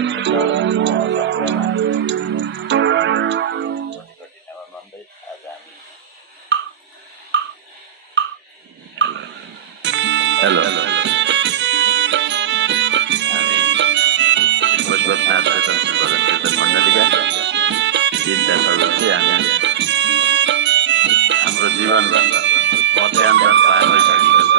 Hello हामी पुष्पनाथ चेतन भजन कीर्तन मण्डलीका 3टा सदस्य हामी हाम्रो जीवन मध्यान्तर पार भइसकेको छ।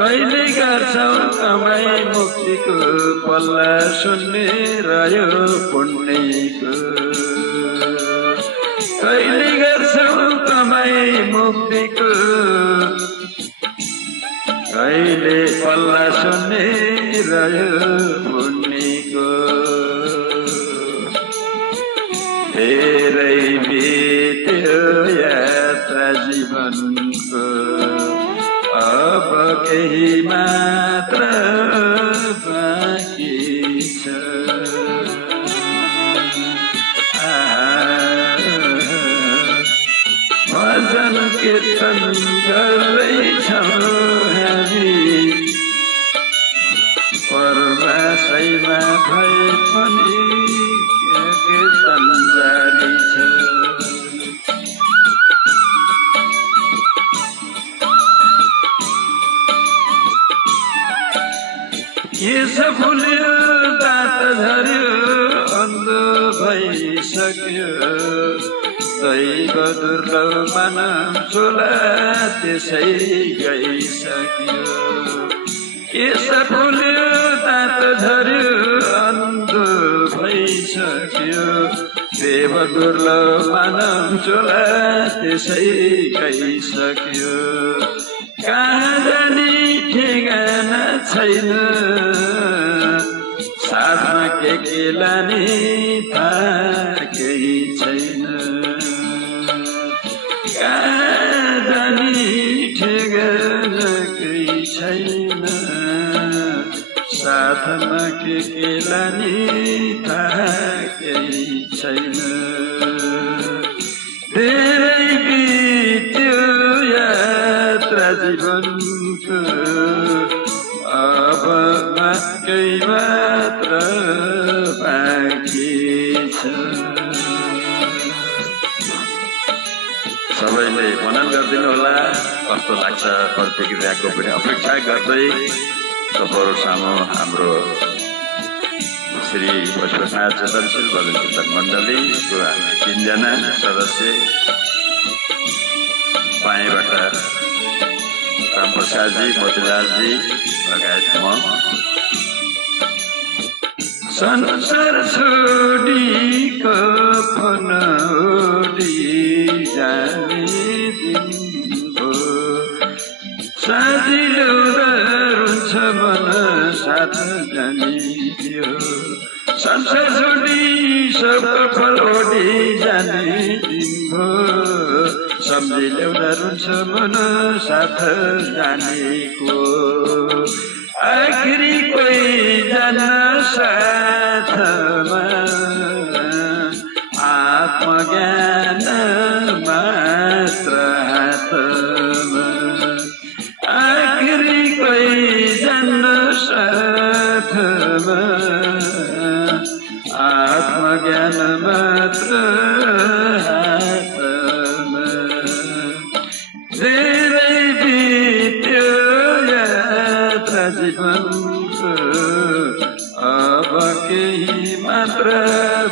कहिले गर्छौ कमाई मुक्तिको पल्ला सुन्ने रह्यो पुण्यको। कहिले गर्छौ कमाई मुक्तिको कहिले पल्ला सुन्ने रह्यो पुण्यको। धेरै बित्यो यात्रा जीवनको अब केही मात्र बाँकी छ। भजन कीर्तन गर्दैछौँ हामी परवासैमा भए पनि कीर्तन जारी छ। केश फुल्यो दाँत झर्यो अन्धो भइसक्यो दैव दुर्लभ मानव चोला त्यसै गइसक्यो। केश फुल्यो दाँत झर्यो अन्धो भइसक्यो देव दुर्लभ मानव चोला त्यसै गइसक्यो। कहाँ जाने ठेगाना छैन साथमा के लाने थाहा केही छैन। कहाँ जाने ठेगाना केही छैन साथमा के लाने थाहा केही छैन। धेरै बित्यो यात्रा जीवनको अब केही मात्र बाँकी छ। सबैले मनन गरिदिनु होला कस्तो लाग्छ प्रतिक्रियाको पनि अपेक्षा गर्दै तपाईँहरू सामु हाम्रो श्री पुष्पनाथ चेतन भजन कीर्तन मण्डलीको हामी 3 जना सदस्य पाएबाट रामप्रसादजी मोतीलालजी लगायत म संसार छोडी कफन ओढी जाने दिन भो साजिलो रुन्छ मन साथ जानियो संसार छोडी सब फल ओढी जाने दिन भो सम्झिलो रुन्छ मन साथ जानेको आखिरी कोही जान्न साथमा आत्मज्ञान मात्र हातमा आखिरी कोही जान्न साथमा आत्मज्ञान मात्र हातमा धेरै बित्यो यात्रा जीवनको अब केही मात्र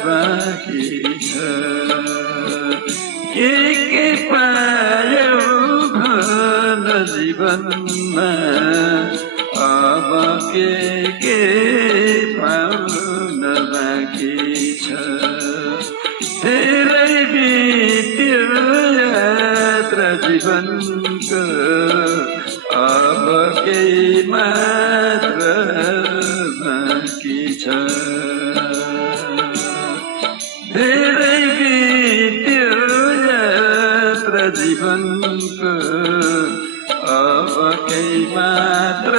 बाँकी छ के पायो भन जीवनमा अब के पाउन बाँकी छ धेरै बित्यो यात्रा जीवनको अब केही मात्र बाँकी छ धेरै बित्यो यात्रा जीवनको अब केही मात्र